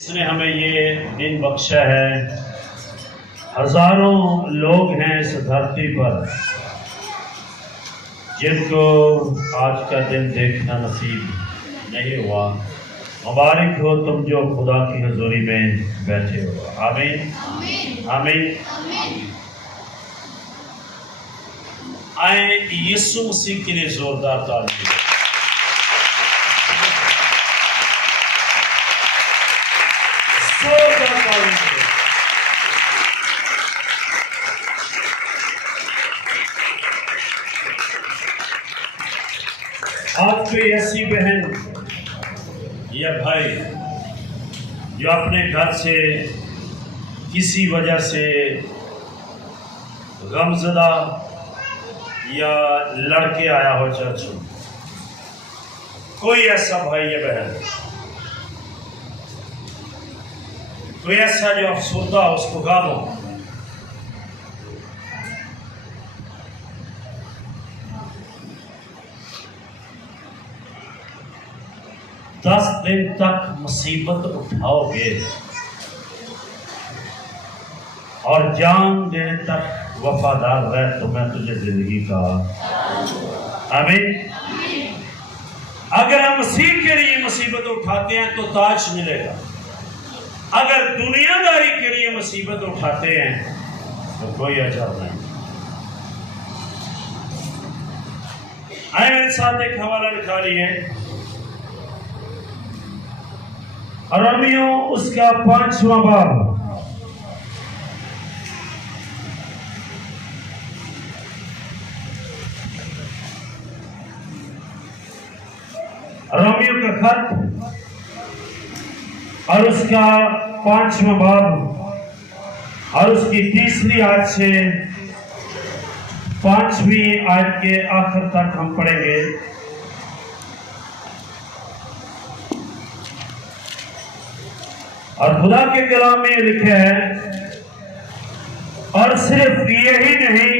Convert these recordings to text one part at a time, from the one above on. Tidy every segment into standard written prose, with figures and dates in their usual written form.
इसने हमें ये दिन बख्शा है। हजारों लोग हैं इस धरती पर जिनको आज का दिन देखना नसीब नहीं हुआ। मुबारक हो तुम जो खुदा की हजूरी में बैठे हो। आमीन आमीन। आए यीशु मसीह के लिए जोरदार ताली। आज कोई ऐसी बहन या भाई जो अपने घर से किसी वजह से गमज़दा या लड़के आया हो चर्च में, कोई ऐसा भाई या बहन, कोई ऐसा जो अफसरदा हो, उसको गम हो, 10 दिन तक मुसीबत उठाओगे और जान देने तक वफादार रह तो मैं तुझे जिंदगी का आमीन। अगर हम मसीह के लिए मुसीबत उठाते हैं तो ताज मिलेगा। अगर दुनियादारी के लिए मुसीबत उठाते हैं तो कोई अजर नहीं। आए मेरे साथ एक हवाला लिखा रही है, रोमियो उसका 5वां बाब, रोमियो का खत और उसका 5वां बाब और उसकी 3री आयत से 5वीं आयत के आखिर तक हम पढ़ेंगे। और खुदा के कलाम में लिखा है, और सिर्फ यही नहीं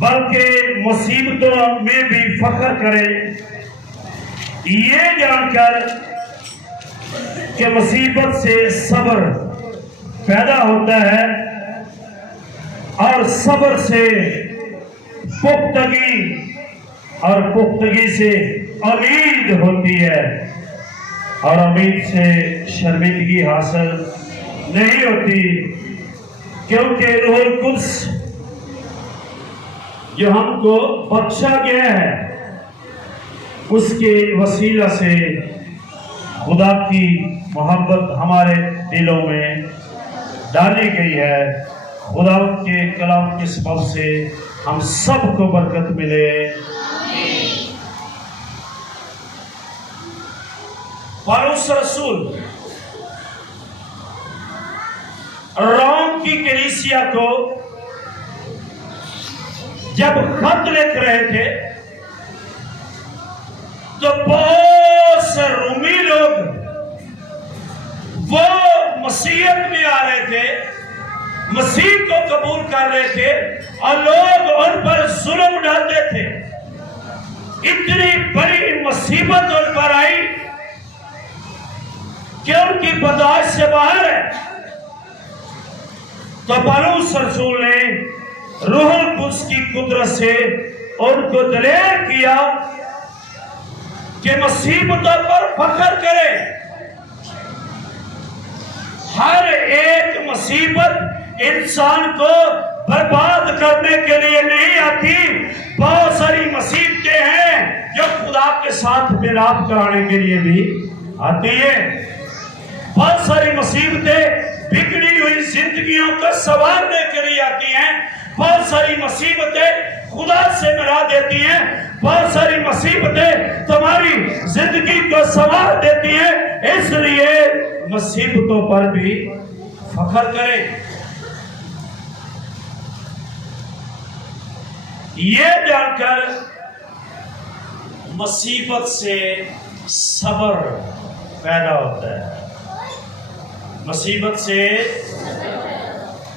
बल्कि मुसीबतों में भी फख्र करें, ये जानकर कि मुसीबत से सब्र पैदा होता है और सब्र से पुख्तगी और पुख्तगी से उम्मीद होती है और उम्मीद से शर्मिंदगी हासिल नहीं होती, क्योंकि रूहुल कुद्स जो हमको बख्शा गया है उसके वसीला से खुदा की मोहब्बत हमारे दिलों में डाली गई है। खुदा के कलाम के सबब से हम सबको बरकत मिले। पौलुस रसूल रोम की कलीसिया को जब खत लिख रहे थे तो बहुत से रोमी लोग वो मसीहत में आ रहे थे, मसीह को कबूल कर रहे थे और लोग उन पर जुल्म डालते थे। इतनी बड़ी मुसीबत उन पर आई कि उनकी बर्दाश्त से बाहर है। तो पौलुस रसूल ने रूहुल कुद्स की कुदरत से उनको दलेर किया कि मुसीबतों पर फख्र करें। हर एक मुसीबत इंसान को बर्बाद करने के लिए नहीं आती। बहुत सारी मुसीबतें हैं जो खुदा के साथ मिलाप कराने के लिए भी आती है। बहुत सारी मुसीबतें बिगड़ी हुई जिंदगियों को संवारने के लिए आती हैं। बहुत सारी मुसीबतें खुदा से मिला देती हैं। बहुत सारी मुसीबतें तुम्हारी जिंदगी को संवार देती हैं। इसलिए मुसीबतों पर भी फख्र करें, ये जानकर मुसीबत से सब्र पैदा होता है। मुसीबत से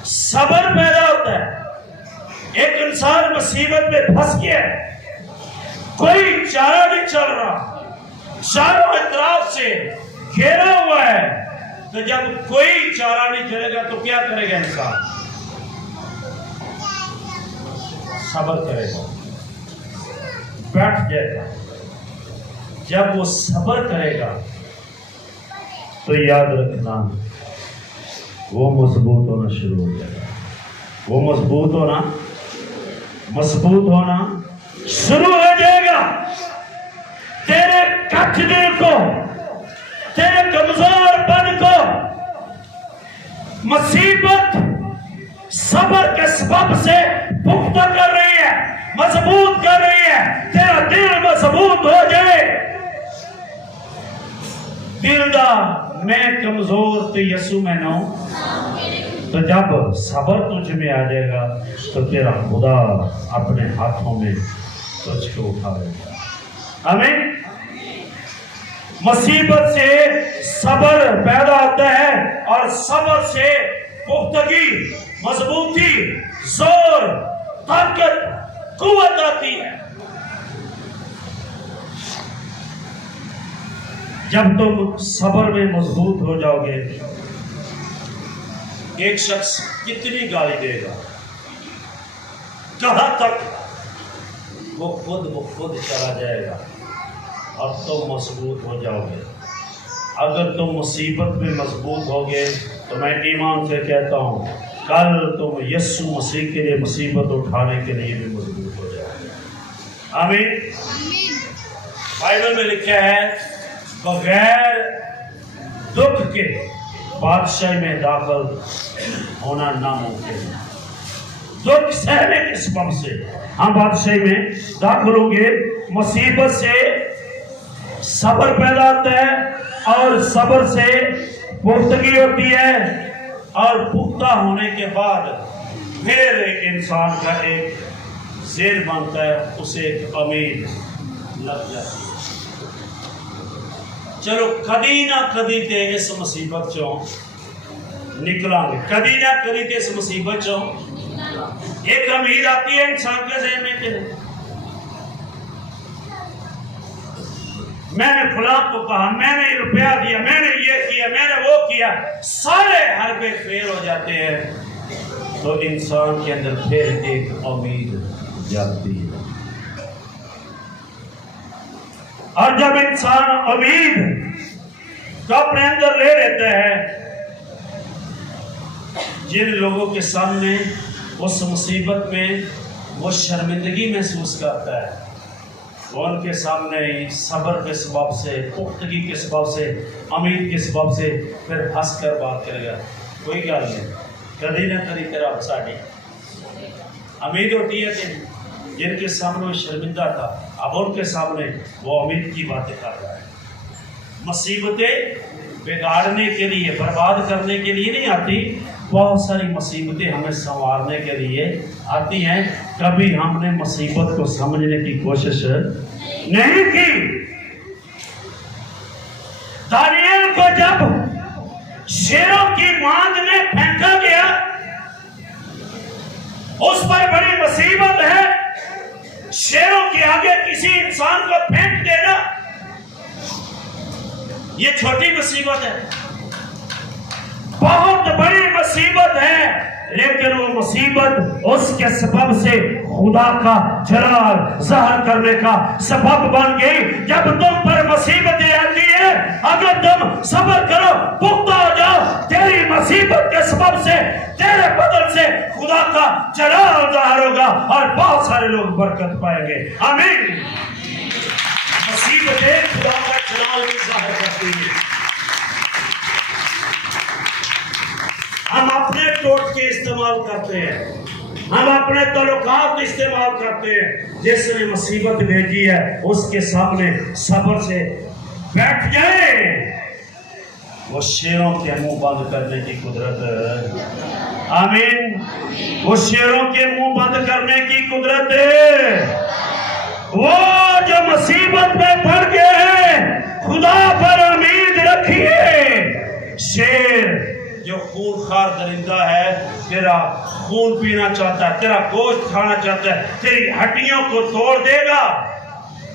सब्र पैदा होता है। एक इंसान मुसीबत में फंस गया, कोई चारा नहीं चल रहा, चारों तरफ से घेरा हुआ है, तो जब कोई चारा नहीं चलेगा तो क्या करेगा इंसान? सब्र करेगा, बैठ जाएगा। जब वो सब्र करेगा तो याद रखना वो मजबूत होना शुरू हो जाएगा। वो मजबूत होना शुरू हो जाएगा। तेरे कच्चे दिल को, तेरे कमजोरपन को मुसीबत सब्र के सबब से पुख्ता कर रही है, मजबूत कर रही है। तेरा दिल मजबूत हो जाए। दिल दा मैं कमजोर तो यसु में ना हूं, तो जब सब्र तुझ में आ जाएगा तो तेरा खुदा अपने हाथों में तुझको उठा लेगा। आमीन। मुसीबत से सब्र पैदा होता है और सब्र से पुख्तगी, मजबूती, जोर, ताकत, कुव्वत आती है। जब तुम सब्र में मजबूत हो जाओगे, एक शख्स कितनी गाली देगा, कहां तक, वो खुद चला जाएगा और तुम मजबूत हो जाओगे। अगर तुम मुसीबत में मजबूत होगे तो मैं ईमान से कहता हूं कल तुम यीशु मसीह के लिए मुसीबत उठाने के लिए भी मजबूत हो जाओगे। आमीन। बाइबल में लिखा है बगैर दुख के बादशाही में दाखिल होना नामुमकिन है। दुख सहने के सबब से हम बादशाही में दाखिल होंगे। मुसीबत से सब्र पैदा होता है और सब्र से पुख्तगी होती है और पुख्ता होने के बाद फिर इंसान का एक ज़ेल बनता है, उसे एक उम्मीद लग जाती है। चलो कदी ना कदी ते इस मुसीबत चो निकलांगे, कदी ना कदी ते इस मुसीबत चो एक उम्मीद आती है इंसान के ज़हन में कि मैंने फलां को कहा, मैंने रुपया दिया, मैंने ये किया, मैंने वो किया, सारे हरबे फेल हो जाते हैं। तो इंसान के अंदर फिर एक उम्मीद जाती है और जब इंसान उम्मीद को अपने अंदर ले लेता है, जिन लोगों के सामने उस मुसीबत में वो शर्मिंदगी महसूस करता है, वो उनके सामने सब्र के सबब से, पुख्तगी के सबब से, उम्मीद के सबब से फिर हंस कर बात करेगा, कोई गल नहीं, कभी ना कभी तेरा साड़ी उम्मीद होती है कि जिनके सामने वो शर्मिंदा था, अब उनके सामने वो उम्मीद की बातें कर रहा है। मुसीबतें बिगाड़ने के लिए, बर्बाद करने के लिए नहीं आती, बहुत सारी मुसीबतें हमें संवारने के लिए आती हैं। कभी हमने मुसीबत को समझने की कोशिश नहीं की। दानियल को जब शेरों की मांद में फेंका गया, उस पर बड़ी मुसीबत है। शेरों के आगे किसी इंसान को फेंक देना ये छोटी मुसीबत है, बहुत बड़ी मुसीबत है, लेकिन वो मुसीबत उसके सबब से खुदा का जलाल ज़ाहिर करने का सबब बन गई। जब तुम पर मुसीबतें आती है, अगर तुम सब्र करो, पुख्ता हो जाओ, तेरी मुसीबत के सबब से, तेरे बदल से खुदा का जलाल ज़ाहिर होगा और बहुत सारे लोग बरकत पाएंगे। आमीन। मुसीबतें खुदा का जलाल ज़ाहिर करती है। हम अपने टोटके इस्तेमाल करते हैं, हम अपने तल्लुकात इस्तेमाल करते हैं। जिसने मुसीबत भेजी है उसके सामने सब्र से बैठ जाए, वो शेरों के मुंह बंद करने की कुदरत। आमीन। वो शेरों के मुंह बंद करने की कुदरत है। वो जो मुसीबत में पड़ गए हैं, खुदा पर उम्मीद रखिए। शेर जो खूनखार दरिंदा है, तेरा खून पीना चाहता है, तेरा गोश्त खाना चाहता है, तेरी हड्डियों को तोड़ देगा,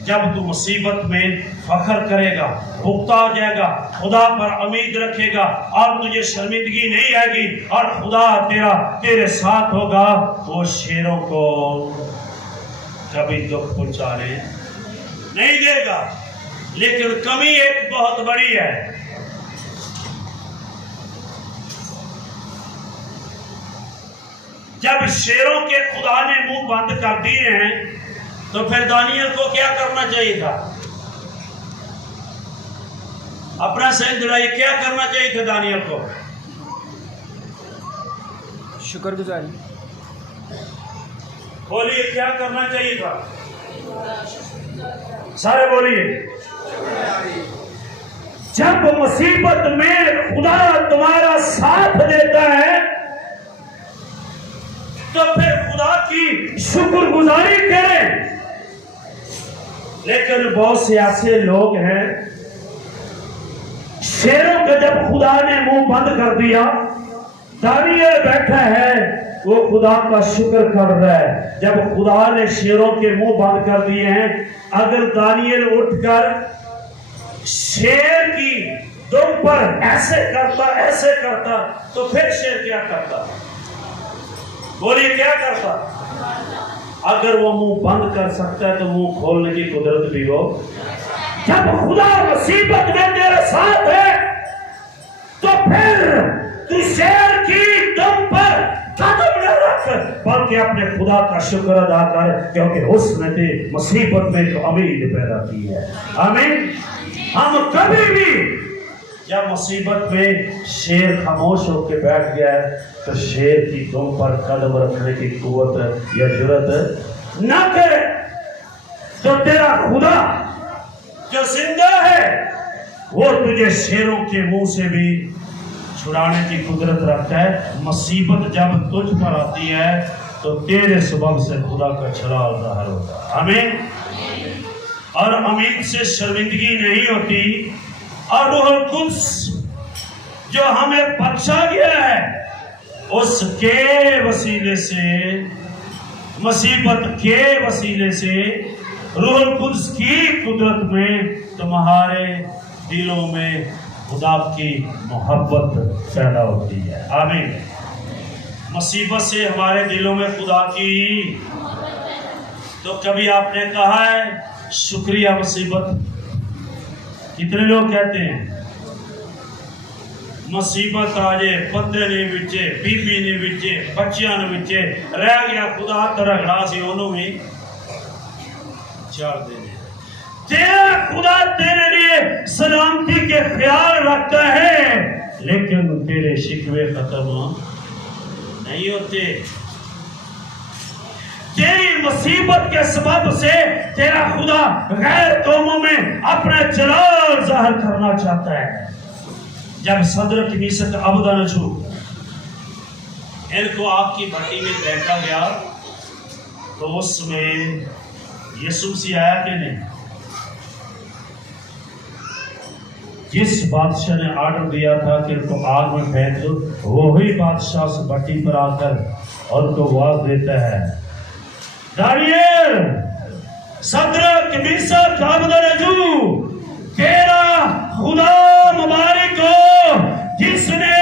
जब तू मुसीबत में फख्र करेगा, पुख्ता हो जाएगा, खुदा पर उम्मीद रखेगा और तुझे शर्मिंदगी नहीं आएगी और खुदा तेरे साथ होगा, वो शेरों को कभी दुख पहुंचाने नहीं देगा। लेकिन कमी एक बहुत बड़ी है, जब शेरों के खुदा ने मुंह बंद कर दिए हैं तो फिर दानियल को क्या करना चाहिए था? अपना सही दिलाई, क्या करना चाहिए था दानियल को? शुक्रगुजारी। बोलिए, क्या करना चाहिए था? सारे बोलिए। जब मुसीबत में खुदा तुम्हारा साथ देता है तो फिर खुदा की शुक्रगुजारी करें। लेकिन बहुत से ऐसे लोग हैं, शेरों का जब खुदा ने मुंह बंद कर दिया, दानियल बैठा है, वो खुदा का शुक्र कर रहा है। जब खुदा ने शेरों के मुंह बंद कर दिए हैं, अगर दानियल उठकर शेर की दुम पर ऐसे करता तो फिर शेर क्या करता? बोलिए, क्या करता? अगर वो मुंह बंद कर सकता है तो मुंह खोलने की कुदरत भी हो। जब खुदा मुसीबत में तेरे साथ है तो फिर तू शेर की दम पर कदम न रख, बल्कि अपने खुदा का शुक्र अदा कर, क्योंकि उसने मुसीबत में तो उम्मीद पैदा की है। आमीन। हम कभी भी जब मुसीबत में शेर खामोश होकर बैठ गया तो शेर की दुम पर कदम रखने की कुव्वत या जुर्रत न करे। तो तेरा खुदा जो जिंदा है वो तुझे शेरों के मुंह से भी छुड़ाने की कुदरत रखता है। मुसीबत जब तुझ पर आती है तो तेरे सबब से खुदा का छलाव ज़ाहिर होता है। आमीन। और उम्मीद से शर्मिंदगी नहीं होती, और रूहुल कुद्स जो हमें बख्शा गया है उसके वसीले से, मुसीबत के वसीले से, रूहुल कुद्स की कुदरत में तुम्हारे दिलों में खुदा की मोहब्बत पैदा होती है। आमीन। मुसीबत से हमारे दिलों में खुदा की, तो कभी आपने कहा है शुक्रिया मुसीबत? कितने लोग कहते हैं मुसीबत आ जाए, बंदे ने विचे, बीबी ने विचे, बच्चियां ने विचे, रह गया खुदा तेरा घड़ा सी उन्होंने भी 4 दिन। तेरा खुदा तेरे लिए सलामती के ख्याल रखता है, लेकिन तेरे शिकवे खत्म नहीं होते। तेरी मुसीबत के सबब से तेरा खुदा गैर कौमों में अपना जलाल जाहिर करना चाहता है। जब सदरक मीशक अबदनजू इनको आग की भट्टी में फेंका गया तो उसमें यीशु मसीह आया कि नहीं? जिस बादशाह ने ऑर्डर दिया था कि इनको आग में फेंक दो, वही बादशाह उस भट्टी पर आकर और उनको आवाज देता है, दानियल, सदरक मीशक अबदनजू, तेरा खुदा मुबारक हो जिसने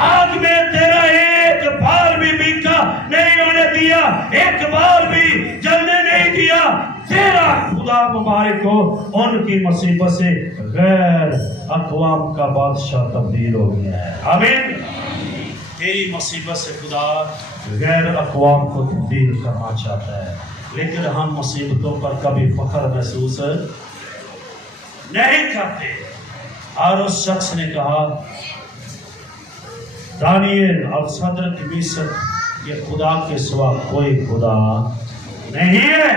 आग में तेरा एक बार भी बीका नहीं होने दिया, एक बार भी जलने नहीं दिया। तेरा खुदा मुबारक हो, उनकी मुसीबत से गैर अक़वाम का बादशाह तब्दील हो गया है। आमीन। तेरी मुसीबत से खुदा गैर अक़वाम को तब्दील करना चाहता है, लेकिन हम मुसीबतों पर कभी फख्र महसूस नहीं करते। और उस शख्स ने कहा, दानियल और सदरक मीशक ये खुदा के सिवा कोई खुदा नहीं है।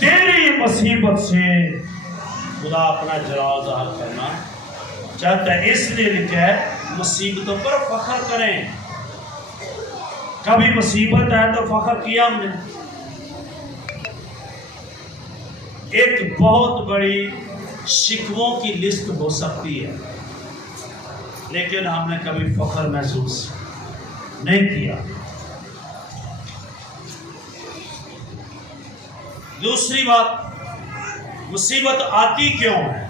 तेरी मुसीबत से खुदा अपना जलाल ज़ाहिर करना चाहता है, इसलिए लिखा है मुसीबतों पर फख्र करें। कभी मुसीबत है तो फख्र किया हमने। एक बहुत बड़ी शिकवों की लिस्ट हो सकती है, लेकिन हमने कभी फख्र महसूस नहीं किया। दूसरी बात, मुसीबत आती क्यों है?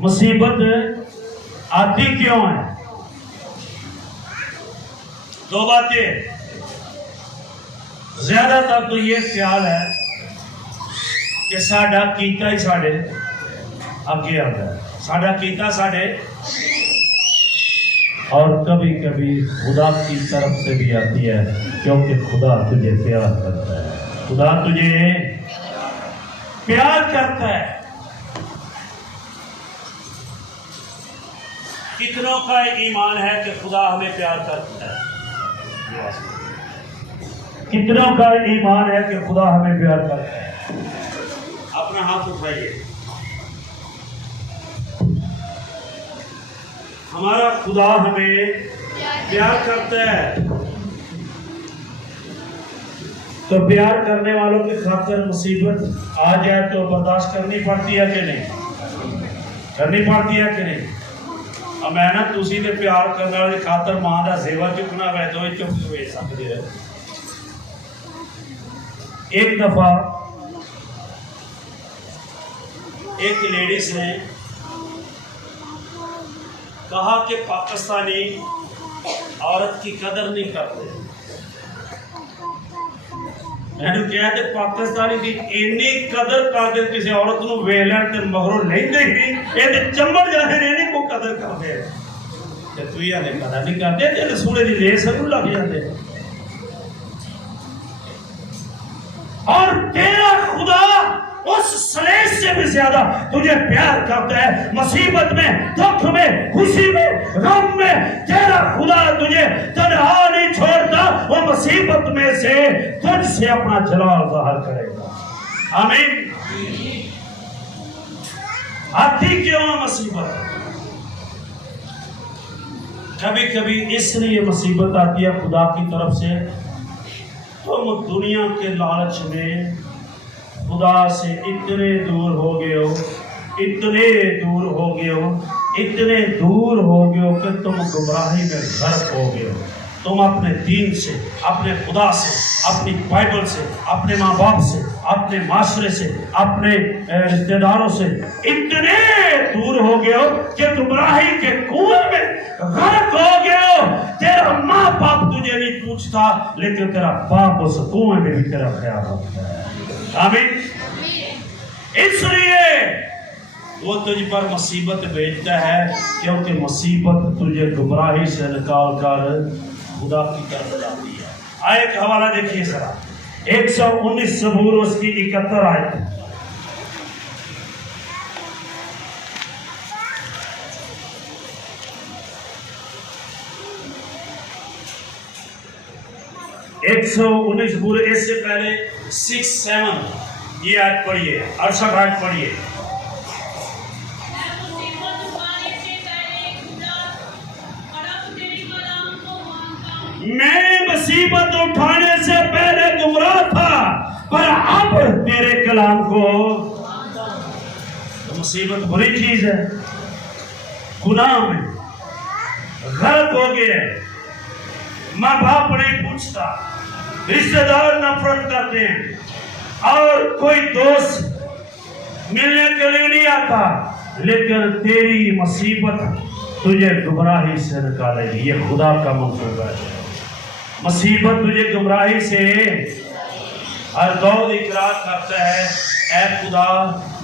मुसीबत आती क्यों है? दो बातें। ज्यादातर तो ये ख्याल है कि साडा कीता ही साडे अगे आता है, साडा कीता साडे, और कभी कभी खुदा की तरफ से भी आती है, क्योंकि खुदा तुझे प्यार करता है। खुदा तुझे प्यार करता है। कितनों का ईमान है कि खुदा हमें प्यार करता है? कितनों का ईमान है कि खुदा हमें प्यार करता है? अपना हाथ उठाइए। हमारा खुदा हमें प्यार करता है। तो प्यार करने वालों की खातिर मुसीबत आ जाए तो बर्दाश्त करनी पड़ती है कि नहीं? करनी पड़ती है कि नहीं? मेहनत तुसी ते प्यार करने वाली खातर मां का सेवा चुकना वै दो चुप वे सकते हैं। एक दफा एक लेडीज ने कहा कि पाकिस्तानी औरत की कदर नहीं करते। मैंने कहा कि पाकिस्तानी की इन्नी कदर करते, किसी औरत को वेख लैन ते मगरों लेंदे ही ये चंबड़ जाते ने, इन्हीं को कदर करते हैं। तू ये कदर नहीं करते, तेरे सूड़े की लेस लग जाते। और तेरा खुदा उस सलेस से भी ज्यादा तुझे प्यार करता है। मुसीबत में, दुख में, खुशी में, गम में तेरा खुदा तुझे तन्हा नहीं छोड़ता। वो मुसीबत में से तुझसे अपना जलाल जाहिर करेगा। आमीन। आती क्यों मुसीबत? कभी कभी इसलिए मुसीबत आती है खुदा की तरफ से, तुम दुनिया के लालच में खुदा से इतने दूर हो गए हो, इतने दूर हो गए हो, इतने दूर हो गए हो कि तुम गुमराही में गर्क हो गए हो। तुम अपने दीन से, अपने खुदा से, अपनी बाइबल से, अपने माँ बाप से, अपने माशरे से, अपने रिश्तेदारों से इतने दूर हो गए हो कि गुमराही के कुएं में गर्क हो गए हो। तेरा माँ बाप तुझे नहीं पूछता, लेकिन तेरा बाप उस कुएं में भी तेरा ख्याल रखता है। आमीन। इसलिए वो तुझ पर मुसीबत भेजता है, क्योंकि मुसीबत तुझे गुमराही से निकाल कर खुदा की तरफ लाती है। आए एक हवाला देखिए जरा, 119 ज़बूर उसकी 71 आयत। एक 119 ज़बूर, इससे पहले 6-7 ये आयत पढ़िए, 68 आयत पढ़िए। मैं मुसीबत उठाने से पहले गुमराह था, पर अब तेरे कलाम को। तो मुसीबत बुरी चीज है, गुनाह में गलत हो गए, माँ बाप नहीं पूछता, रिश्तेदार नफरत करते हैं, और कोई दोस्त मिलने के लिए नहीं आता। लेकिन तेरी मुसीबत तुझे गुमराही से निकालेगी, ये खुदा का मंसूबा है। मुसीबत तुझे गुमराही से, हर दौर इकरार करता है, ऐ खुदा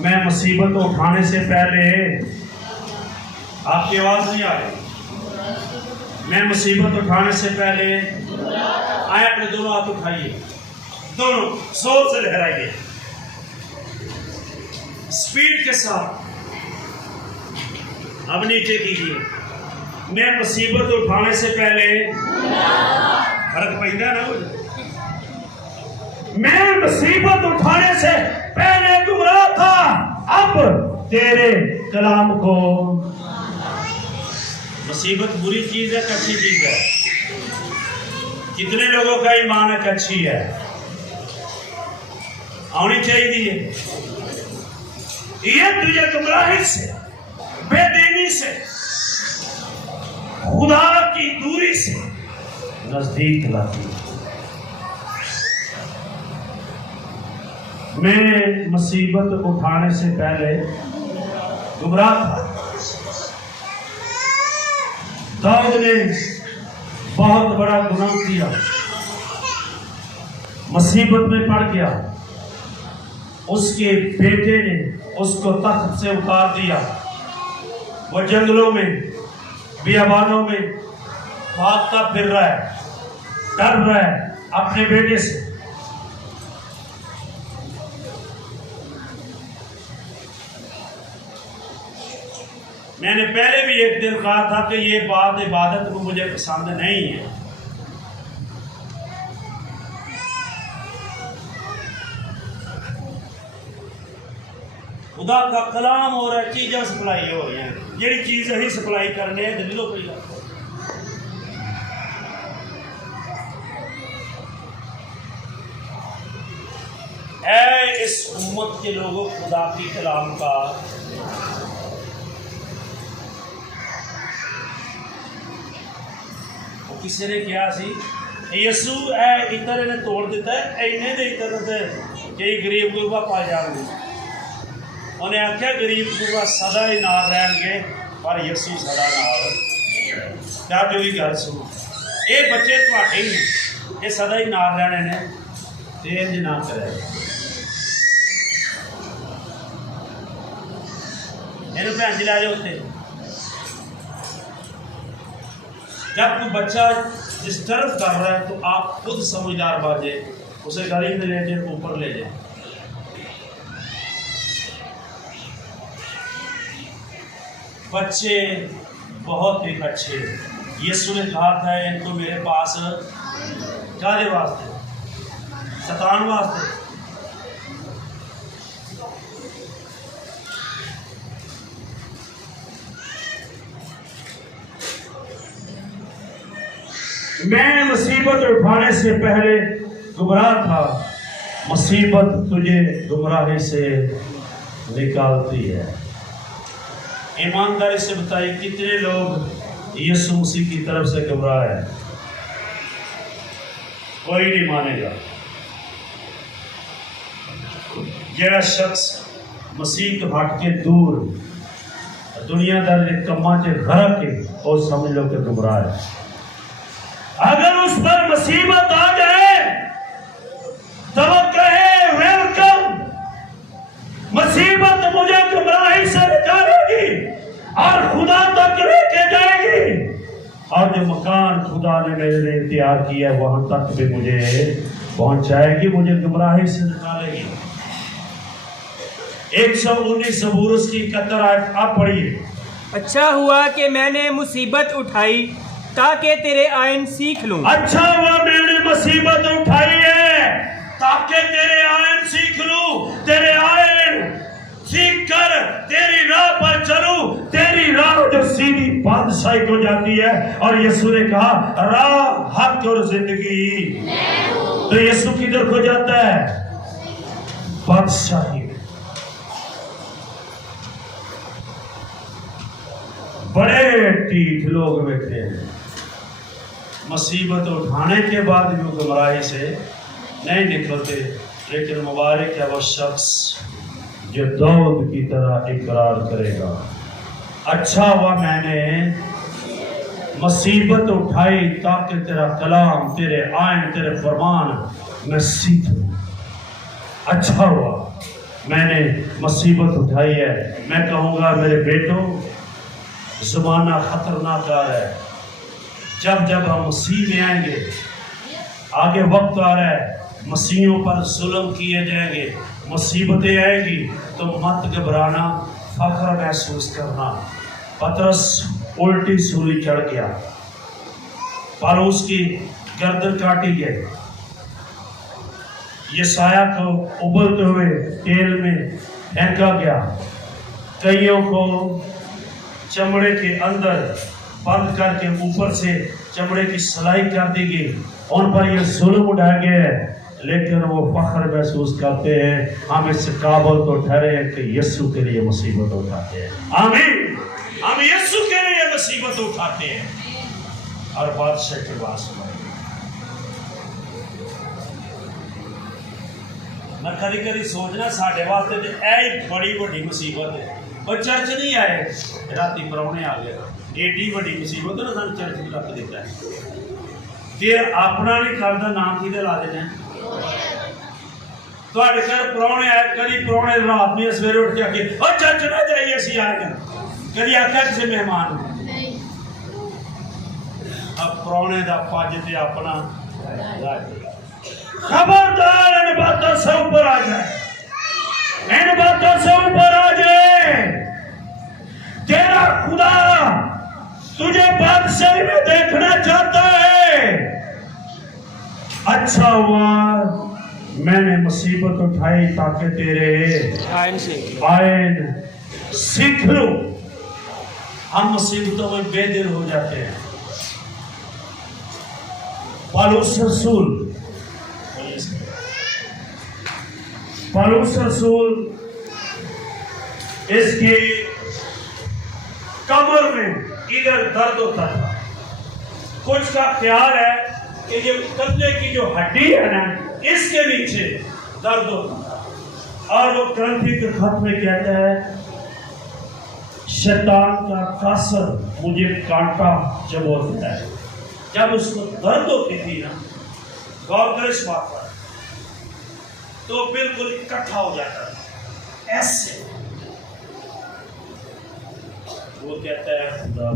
मैं मुसीबत उठाने से पहले, आपकी आवाज नहीं आ रही, मैं मुसीबत उठाने से पहले, आए अपने दोनों हाथ उठाइए, दोनों जोर से लहराइए, स्पीड के साथ। अब नीचे कीजिए, मैं मुसीबत उठाने से पहले, फर्क पैदा ना हो जाए। मैं मुसीबत उठाने से पहले गुमराह था, अब तेरे कलाम को। मुसीबत बुरी चीज है कि अच्छी चीज है? कितने लोगों का ईमान है कि अच्छी है? आनी चाहिए। ये तुझे गुमराही से, बेदीनी से, खुदा की दूरी से नजदीक लाती है। मैं मुसीबत उठाने से पहले गुमराह था। दाऊद ने बहुत बड़ा गुनाह किया, मुसीबत में पड़ गया। उसके बेटे ने उसको तख्त से उतार दिया। वो जंगलों में, बियाबानों में भागता फिर रहा है, डर रहा है अपने बेटे से। मैंने पहले भी एक दिन कहा था कि ये बात इबादत को मुझे पसंद नहीं है। खुदा का कलाम हो रहा है, चीज़ें सप्लाई हो रही हैं, ਜਿਹੜੀ चीज़ ही सप्लाई करने है दिल्ली पहला। ऐ इस उम्मत के लोगों, खुदा की कलाम का किसी ने कहा सी यसू ए इतर ने तोड़ दिता है, इन्ने दे इतर ते कई गरीब गुरबा पा जाएंगे। उन्हें आख्या गरीब गुरबा सदा ही नाल रहेंगे, पर यसू सदा नाल। क्या जो भी गल सुनो, ये बच्चे तुहाडे ही ये सदा ही नाल रहने ने, ते इंज ना करे। इन्हू भैन जी लै जाओ उत्ते। जब कोई बच्चा डिस्टर्ब कर रहा है तो आप खुद समझदार बाजे, उसे गाड़ी में ले जाए, ऊपर ले जाए। बच्चे बहुत ही अच्छे, यीशु ने कहा था इनको मेरे पास काहे वास्ते, शैतान वास्ते। मैं मुसीबत उठाने से पहले गुमराह था, मुसीबत तुझे गुमराही से निकालती है। ईमानदारी से बताइए कितने लोग यीशु मसीह की तरफ से गुमराह है? कोई नहीं मानेगा। यह शख्स मसीह के भटके दूर दुनियादारी के कम्मा से घर के और समझ लो कि गुमराह है। अगर उस पर मुसीबत आ जाए तो वो कहे वेलकम, मुसीबत मुझे गुमराही से निकालेगी और खुदा तक लेके जाएगी, और जो मकान खुदा ने मेरे लिए तैयार किया है वहां तक भी मुझे पहुंचाएगी, मुझे गुमराही से निकालेगी। 119 सबूर की 71 आयत आप पढ़िए। अच्छा हुआ कि मैंने मुसीबत उठाई ताकि तेरे आयन सीख लूं। अच्छा हुआ मैंने मुसीबत उठाई है ताकि तेरे आयन सीख लूं, तेरे आयन सीख कर तेरी राह पर चलूं। तेरी राह जो सीधी बादशाही को जाती है, और यीशु ने कहा राह, हक और जिंदगी। तो यीशु किधर को जाता है? बादशाही। बड़े टीठ लोग बैठे हैं, मुसीबत उठाने के बाद भी गुमराही से नहीं निकलते, लेकिन मुबारक है वो शख्स जो दाऊद की तरह इकरार करेगा। अच्छा हुआ मैंने मुसीबत उठाई ताकि तेरा कलाम, तेरे आयन, तेरे फरमान मैं सीख लूं। अच्छा हुआ मैंने मुसीबत उठाई है। मैं कहूँगा मेरे बेटों, ज़माना खतरनाक आ रहा है। जब जब हम मसीह में आएंगे, आगे वक्त आ रहा है, मसीहों पर जुल्म किए जाएंगे, मुसीबतें आएगी, तो मत घबराना, फख्र महसूस करना। पतरस उल्टी सूली चढ़ गया, पौलुस की गर्दन काटी गई, यशायाह को उबलते हुए तेल में फेंका गया, कईयों को चमड़े के अंदर बंद करके ऊपर से चमड़े की सिलाई कर दी गई, उन पर यह जुल्म उठाया गया है, लेकिन वो फख्र महसूस करते हैं, हम इस काबिल तो ठहरे हैं कि यीशु के लिए मुसीबत उठाते हैं। आमीन। हम यीशु के लिए मुसीबत उठाते हैं और बादशाह के पास मैं कभी कभी सोचना साढ़े वास्ते तो यह बड़ी वड्डी मुसीबत है। वो चर्च नहीं आए, राती परौने आ गए, एडी वड्डी मुसीबत है ना, सानू चर्च में रख देता है। जे अपना नहीं करता नाम किहदे ला देना। तुहाडे घर परौने आए, कभी परौने रात में सवेरे उठ के आके ओ चर्च ना जाइए असीं आ गए, कभी आख्या किसी मेहमान ने। अब परौने का पज ते अपना खबरदार, इन बातों से ऊपर आ जाए, इन बातों से ऊपर आ जाए। तेरा खुदा तुझे बादशाही में देखना चाहता है। अच्छा हुआ मैंने मुसीबत उठाई ताकि तेरे आयन सीख लो। हम मुसीबतों में बेदिल हो जाते हैं। पौलुस रसूल इसकी कमर में इधर दर्द होता था। कुछ का ख्याल है कि ये कंधे की जो हड्डी है ना, इसके नीचे दर्द होता था। और वो ग्रंथि के खत में कहता है, शैतान का कासर मुझे कांटा चबोता है। जब उसको दर्द होती थी ना, गौर कर इस बात पर, तो बिल्कुल इकट्ठा हो जाता था ऐसे। वो कहता है खुदा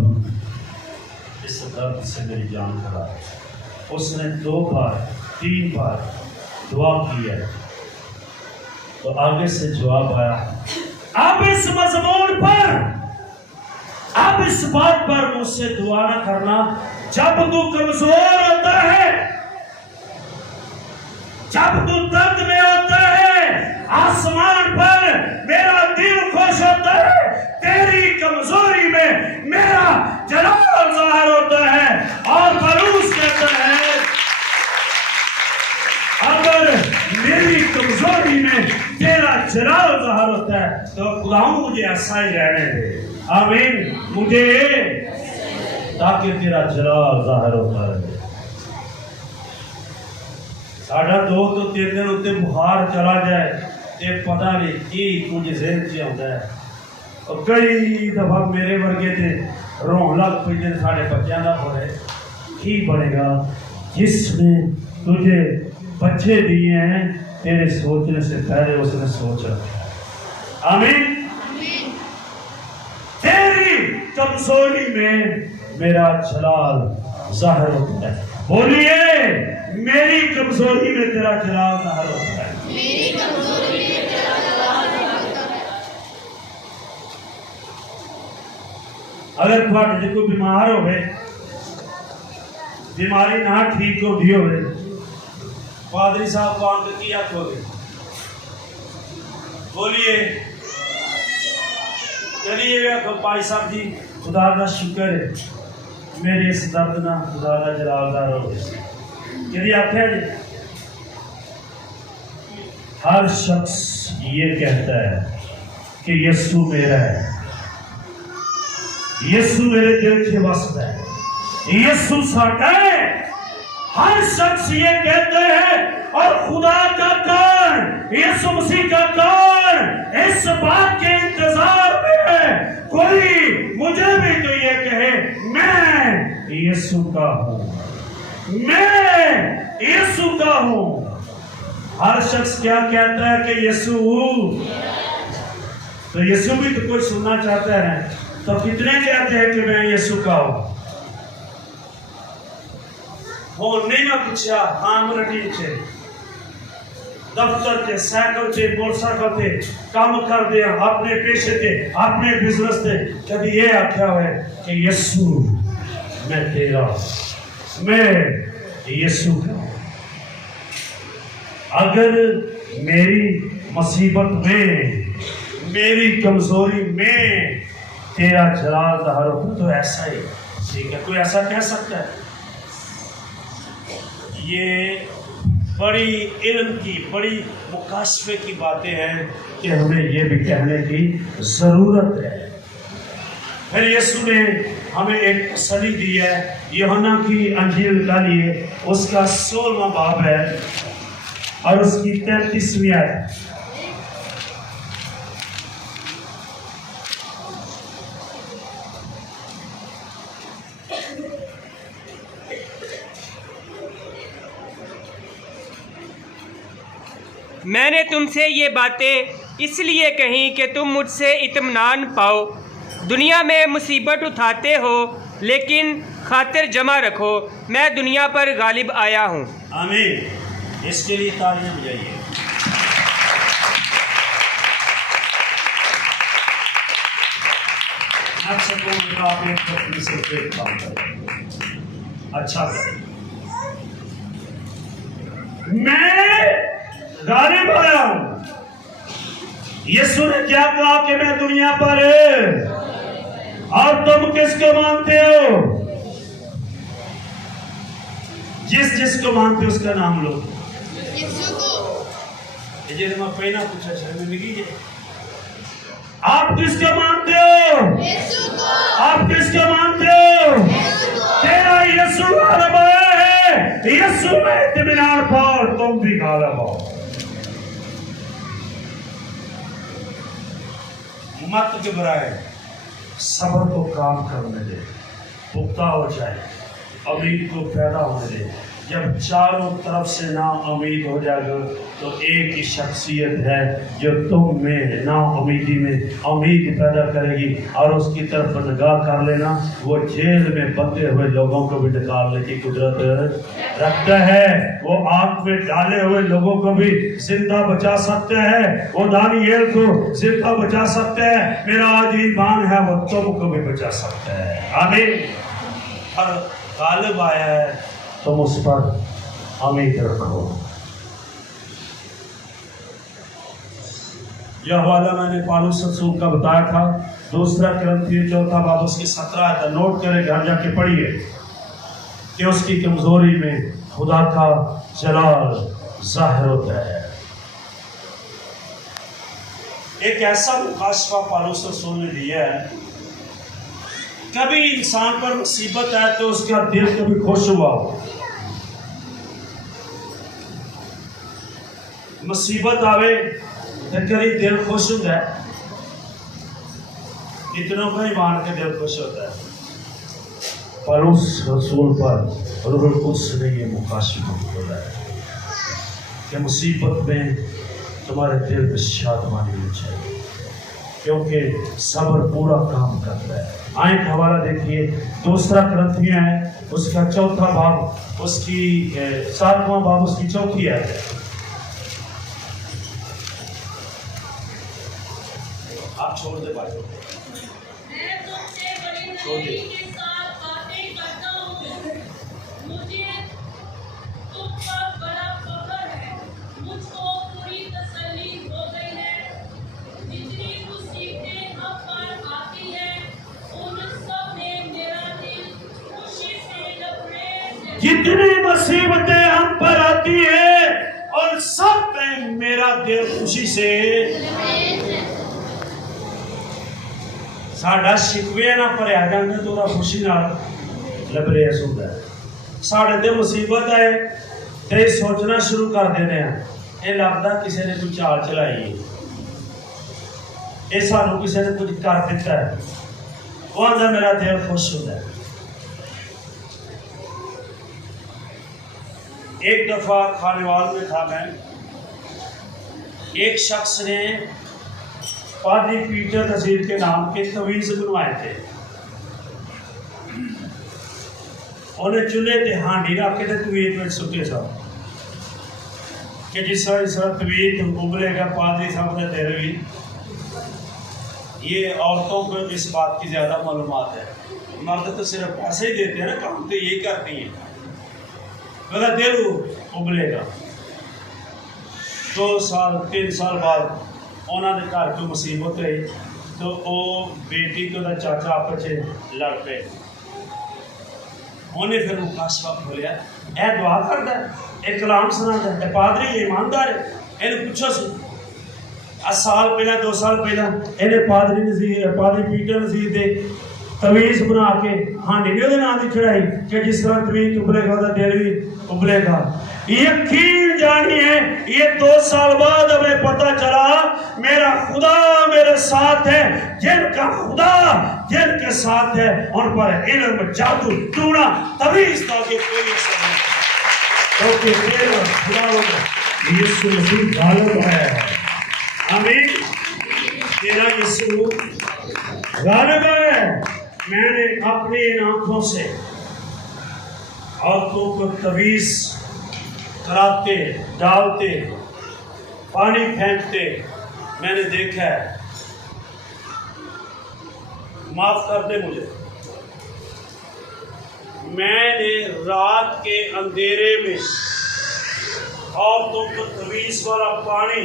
इस दर्द से मेरी जान खराब। उसने 2 बार 3 बार दुआ की है, तो आगे से जवाब आया, अब इस मजमून पर, अब इस बात पर मुझसे दुआ ना करना। जब तू कमजोर होता है, जब तू दर्द में होता है, आसमान पर मेरा दिल खुश होता है, तेरी कमजोरी में मेरा जलाल ज़ाहिर होता है। और पौलुस कहता है, अगर मेरी कमजोरी में तेरा जलाल ज़ाहिर होता है तो खुदाऊं मुझे ऐसा ही रहने दे। आमीन। मुझे ताकि तेरा जलाल ज़ाहिर होता रहे। साढ़ा 2 तो 3 दिन उत्ते बुखार चला जाए तो पता नहीं की कुछ ज़हन च आता है। और कई दफा मेरे वर्गे थे रोन लग पे साढ़े बच्चों का हो रहे की बनेगा जिसने तुझे बच्चे दिए हैं, तेरे सोचने से पहले उसने सोच रखा। आमीन। तेरी कमजोरी में मेरा जलाल ज़ाहिर होता है। बोलिए, मेरी कमजोरी में तेरा जलाल ज़ाहिर होता है। मेरी कमजोरी में तेरा जलाल ज़ाहिर होता है। अगर तुहाडे कोई बीमार हो, बीमारी ना ठीक होती हो, पादरी साहब को आंके की आखोगे? बोलिए, चलिए आखो भाई साहब जी खुदा का शुक्र है, मेरे इस दर्द ना खुदा का जलालदार हो गया। यदि आख्या जी, हर शख्स ये कहता है कि यीशु मेरा है, यीशु मेरे दिल के वस्त है, यीशु साडा है। हर शख्स ये कहते हैं, और खुदा का कान, यीशु मसीह का कान इस बात के इंतजार में है, कोई मुझे भी तो ये कहे मैं यीशु का हूं, मैं यीशु का हूं। हर शख्स क्या कहता है कि यीशु, तो यीशु भी तो कोई सुनना चाहता है, तो कितने कहते हैं कि मैं यीशु का हूं? वो नहीं मैं पूछा, हाँ मेरा ठीक है, दफ्तर के साइकिल से मोटरसाइकिल से काम कर दे, अपने पेशे के अपने बिजनेस से कभी ये आख्या है कि यीशु मैं तेरा, मैं यीशु का। अगर मेरी मुसीबत में, मेरी कमजोरी में तेरा जलाल ज़ाहिर होता तो ऐसा ही ठीक है। कोई ऐसा कह सकता है? ये बड़ी इल्म की, बड़ी मुकाशफे की बातें हैं कि हमें ये भी कहने की ज़रूरत है। फिर यीशु ने हमें एक तसल्ली दी है, यूहन्ना की अंजील निकालिए, उसका 16वां बाब है और उसकी 33वीं आयत। मैंने तुमसे ये बातें इसलिए कहीं कि तुम मुझसे इत्मीनान पाओ। दुनिया में मुसीबत उठाते हो, लेकिन खातिर जमा रखो, मैं दुनिया पर गालिब आया हूँ। आमीन। इसके लिए तालियां बजाइए। आप एक पत्नी से फिर काम करें, अच्छा करें। मैं गालिब आया हूं। यीशु ने क्या कहा कि मैं दुनिया पर, और तुम किसको मानते हो? जिसको मानते हो उसका नाम लो। ये मैं पहला पूछा शर्म लगी है। आप किसको मानते हो? आप किसको मानते हो? तेरा यीशु गालिब है। यीशु में इत्मीनान पाओ, तुम भी गालिब हो। मत घबराए, सब्र को काम करने दे, पुख्ता हो जाए, उम्मीद को पैदा होने दे। जब चारों तरफ से ना उम्मीद हो जाएगा तो एक ही शख्सियत है जो तुम में ना उम्मीदी में उम्मीद पैदा करेगी, और उसकी तरफ निगाह कर लेना। वो जेल में बंधे हुए लोगों को भी निकालने की कुदरत रखता है। वो आग में डाले हुए लोगों को भी जिंदा बचा सकते हैं। वो दानिएल को जिंदा बचा सकते हैं। मेरा आज ईमान है वो तुमको भी बचा सकता है। आमीन। और गालिब आया है, तुम उस पर उम्मीद रखो। यह हवाला मैंने पौलुस रसूल का बताया था, 2 कुरिन्थियों 4 बाब उसकी 17 आयत नोट करें, घर जाके पढ़िए कि उसकी कमजोरी में खुदा का जलाल जाहिर होता है। एक ऐसा मुकाशफा पौलुस रसूल ने दिया है, कभी इंसान पर मुसीबत आए तो उसका दिल कभी खुश हुआ। मुसीबत आवे तो कभी दिल खुश होता है, इतनों का ही मान के दिल खुश होता है। पौलुस रसूल पर रूहुल कुद्स ने ये मुकाशफा बोला है कि मुसीबत में तुम्हारे दिल में शादमानी हो जाए, क्योंकि सब्र पूरा काम करता है। आए हवाला देखिए, 2 कुरिन्थियों है उसका 4 बाब उसकी 7वां बाब उसकी 4 आयत है। आप छोड़ दे भाई, छोड़ दे। जितनी मुसीबतें हम पर आती है और सब में मेरा दिल खुशी से, साडा शिकवे ना भरिया जाने तो खुशी नाल लबरेज होता है। साढ़े ते मुसीबत है तो सोचना शुरू कर देने, ये लगता किसी ने कोई चाल चलाई है, ये सानू किसी ने कुछ कर दिता है। वो आंदा मेरा दिल खुश होता है। एक दफा खानेवाल में था मैं, एक शख्स ने पादरी पीटर नजीर के नाम के तवीज़ बनवाए थे। उन्हें चूल्हे ते हांडी रख के तवीज़ में सुटे सब कि जिस तवीज़ उबलेगा पादरी साहब का दिल भी। ये औरतों को इस बात की ज़्यादा मालूमात है, मर्द तो सिर्फ पैसे ही देते हैं ना, काम तो यही करती हैं। मेरा दिल उबलेगा। 2 साल 3 साल बाद उन्होंने घर कोई मुसीबत हुई तो वो बेटी को चाचा आपस लड़ पे। उन्हें फिर मुकाशफा खोलिया, यह दुआ करता है, एक कलाम सुनाता है, पादरी ईमानदार है। इन्हें पूछो सी, 1 साल पहला 2 साल पहला इन्हें पादरी पीटर नजीर दे तवीज बना के हांडी ने ਉਹਦੇ ਨਾਂ ਦੀ चढ़ाई कि जिस तरह तवीज उबलेगा तो दिल भी उबलेगा। यकीन जानिए ये 2 साल बाद हमें पता चला मेरा खुदा मेरे साथ है, जिनका खुदा जिनके साथ है उन पर इल्म जादू टूना तवीज ताकि कोई असर नहीं, क्योंकि तेरा खुदा यीशु मसीह गालिब है। आमीन। तेरा यीशु गालिब है। मैंने अपनी इन आंखों से औरतों को तवीज कराते डालते पानी फेंकते मैंने देखा है। माफ कर दे मुझे, मैंने रात के अंधेरे में औरतों को तवीज वाला पानी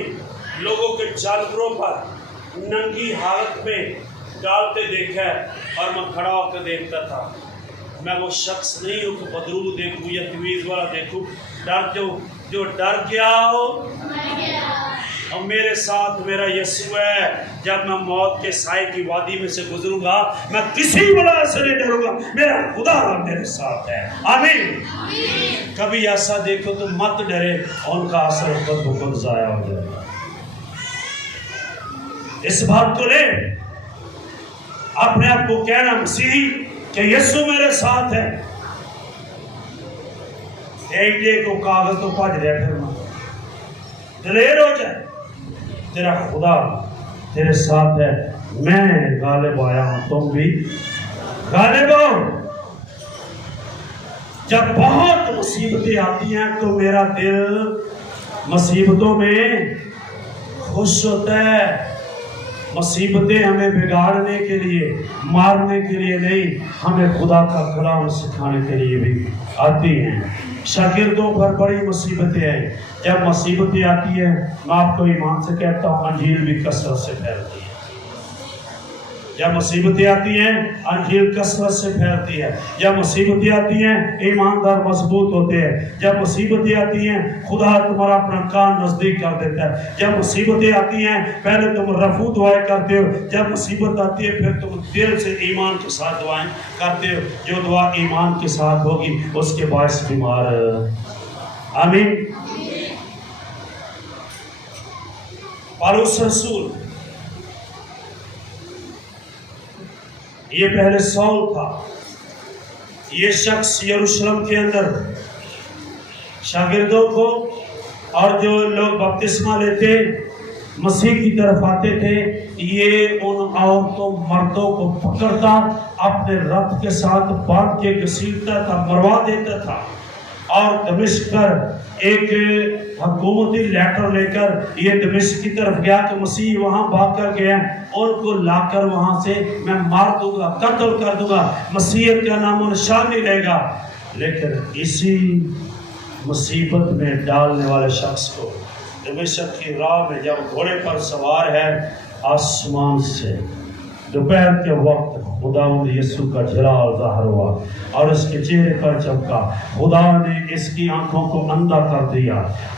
लोगों के जानवरों पर नंगी हालत में डालते देखा है, और मैं खड़ा होकर देखता था। मैं वो शख्स नहीं हूँ कि बदरू देखूँ या तवीज वाला देखूँ। डर जो डर गया हो, और मेरे साथ मेरा यीशु है। जब मैं मौत के साए की वादी में से गुजरूंगा मैं किसी बला से नहीं डरूंगा, मेरा खुदा मेरे साथ है। आमीन। कभी ऐसा देखो तो मत डरे, उनका असर खुद ब खुद जाया हो जाएगा। इस बात को ले अपने आप को कहना मसीही कि यीशु मेरे साथ है। एक डे को कागज तो भज रहा फिर दिलेर हो जाए, तेरा खुदा तेरे साथ है। मैं गालिब आया हूं, तुम भी गालिब हो। जब बहुत मुसीबतें आती हैं तो मेरा दिल मुसीबतों में खुश होता है। मुसीबतें हमें बिगाड़ने के लिए मारने के लिए नहीं, हमें खुदा का कलाम सिखाने के लिए भी आती हैं। शागिर्दों पर बड़ी मुसीबतें हैं। जब मुसीबतें आती है मैं आपको ईमान से कहता हूँ अंजील भी कसरत से फैलती है। जब मुसीबतें आती हैं अंजील कसरत से फैलती है। जब मुसीबतें आती हैं ईमानदार मजबूत होते हैं। जब मुसीबतें आती हैं खुदा तुम्हारा अपना कान नजदीक कर देता है। जब मुसीबतें आती हैं पहले तुम रफू दुआएं करते हो, जब मुसीबत आती है फिर तुम दिल से ईमान के साथ दुआएं करते हो। जो दुआ ईमान के साथ होगी उसके बायस बीमार। आमीन। पौलुस रसूल, ये पहले सौल था। ये शख्स यरूशलेम के अंदर शागिर्दों को और जो लोग बपतिस्मा लेते मसीह की तरफ आते थे, ये उन औरतों मर्दों को पकड़ता अपने रथ के साथ बांध के घसीटता था, मरवा देता था। और दमिश्क पर एक हुकूमती लेटर लेकर ये दमिश्क की तरफ गया कि मसीह वहां भाग कर गए हैं, उनको लाकर वहां से मैं मार दूंगा, कत्ल कर दूंगा, मसीहत का नामो निशान नहीं रहेगा। लेकिन इसी मुसीबत में डालने वाले शख्स को दमिश्क की राह में जब घोड़े पर सवार है, आसमान से दोपहर के वक्त खुदा यीशु का जलाल ज़ाहिर हुआ और इसके चेहरे पर चमका। खुदा ने इसकी आंखों को अंधा कर दिया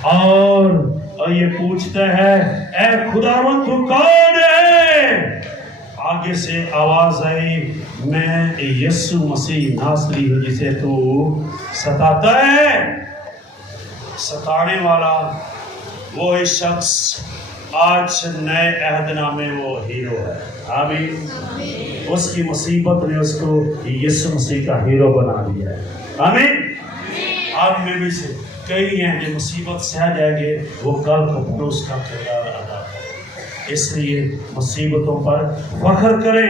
और ये पूछता है, ऐ खुदावंद तू कौन है? आगे से आवाज आई, मैं यीशु मसीह नासरी हूँ जिसे तू सताता है। सताने वाला वो ही शख्स आज नए अहदनामे वो हीरो है। आमीन। उसकी मुसीबत ने उसको यीशु मसीह का हीरो बना दिया है। आमीन। आप में भी से कई हैं जो मुसीबत सह जाएंगे, वो कल को उसका किरदार अदा करें। इसलिए मुसीबतों पर फख्र करें।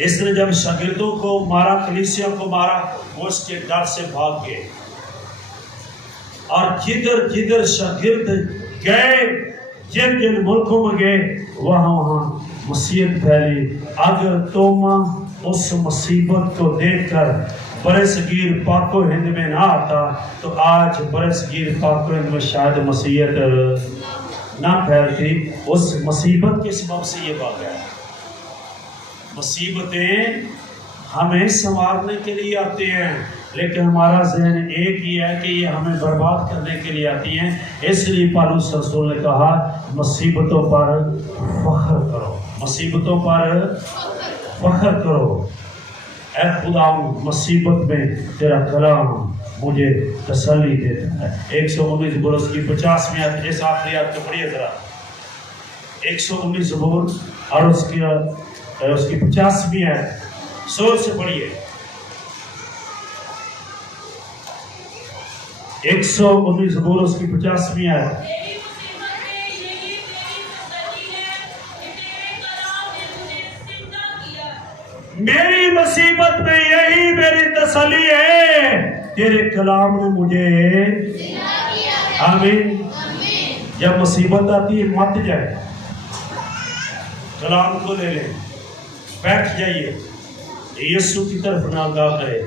इसने जब शागिर्दों को मारा, कलीसिया को मारा, वो उसके डर से भाग गए और जिधर जिधर शागिर्द गए, जिन जिन मुल्कों में गए, वहाँ वहाँ मसीहत फैली। अगर तुम उस मुसीबत को देखकर बरसगीर पाको हिंद में ना आता तो आज बरसगीर पाको हिंद में शायद मसीहत ना फैलती। उस मुसीबत के सबब से ये बात है। मुसीबतें हमें संवारने के लिए आती हैं, लेकिन हमारा जहन एक ही है कि ये हमें बर्बाद करने के लिए आती हैं। इसलिए पौलुस रसूल ने कहा, मुसीबतों पर फख्र करो, मुसीबतों पर फख्र करो। ऐ खुदा, मुसीबत में तेरा कलाम मुझे तसल्ली देता है। 119 बरस की 50वीं आयत, इस आखिरी आयत को पढ़िए जरा। 119 ज़बूर और उसकी 50वीं आयत जोर से पढ़िए। 119 ज़बूर उसकी 50वीं आयत। मेरी मुसीबत में यही मेरी तसल्ली है, तेरे कलाम ने मुझे। आमीन। जब मुसीबत आती है मत जाए, कलाम को ले ले, बैठ जाइए, यीशु की तरफ नागाह करे,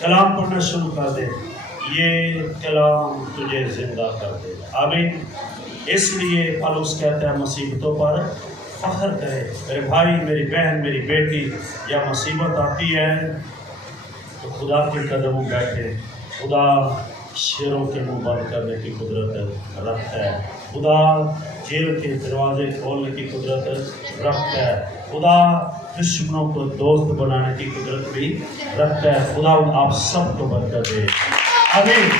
कलाम पढ़ना शुरू कर दे, ये कलाम तुझे जिंदा कर देगा। आमीन। इसलिए पौलुस कहता है मुसीबतों पर फख्र करे। मेरे भाई, मेरी बहन, मेरी बेटी, जब मुसीबत आती है तो खुदा के कदमों बैठे। खुदा शेरों के मुंह बंद करने की कुदरत रखता है। खुदा जेल के दरवाजे खोलने की कुदरत रखता है। खुदा दुश्मनों को दोस्त बनाने की कुदरत भी रखता है। खुदा आप सबको बरकत दे। आमीन।